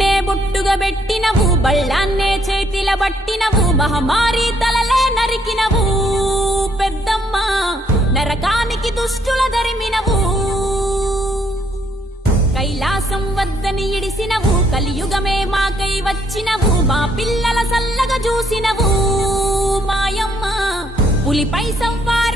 నిన్నే బొట్టుగా పెట్టినవు, బళ్ళాన్నే చేతిల బట్టినవు, మహమారి తలలే నరికినవు పెద్దమ్మ, నరకానికి దుష్టుల దరిమినవు. కైలాసం వద్దని ఇడిసినవు, కలియుగమే మాకై వచ్చినవు, మా పిల్లల సల్లగా చూసినవు మాయమ్మ. పులిపై సవ్వాడ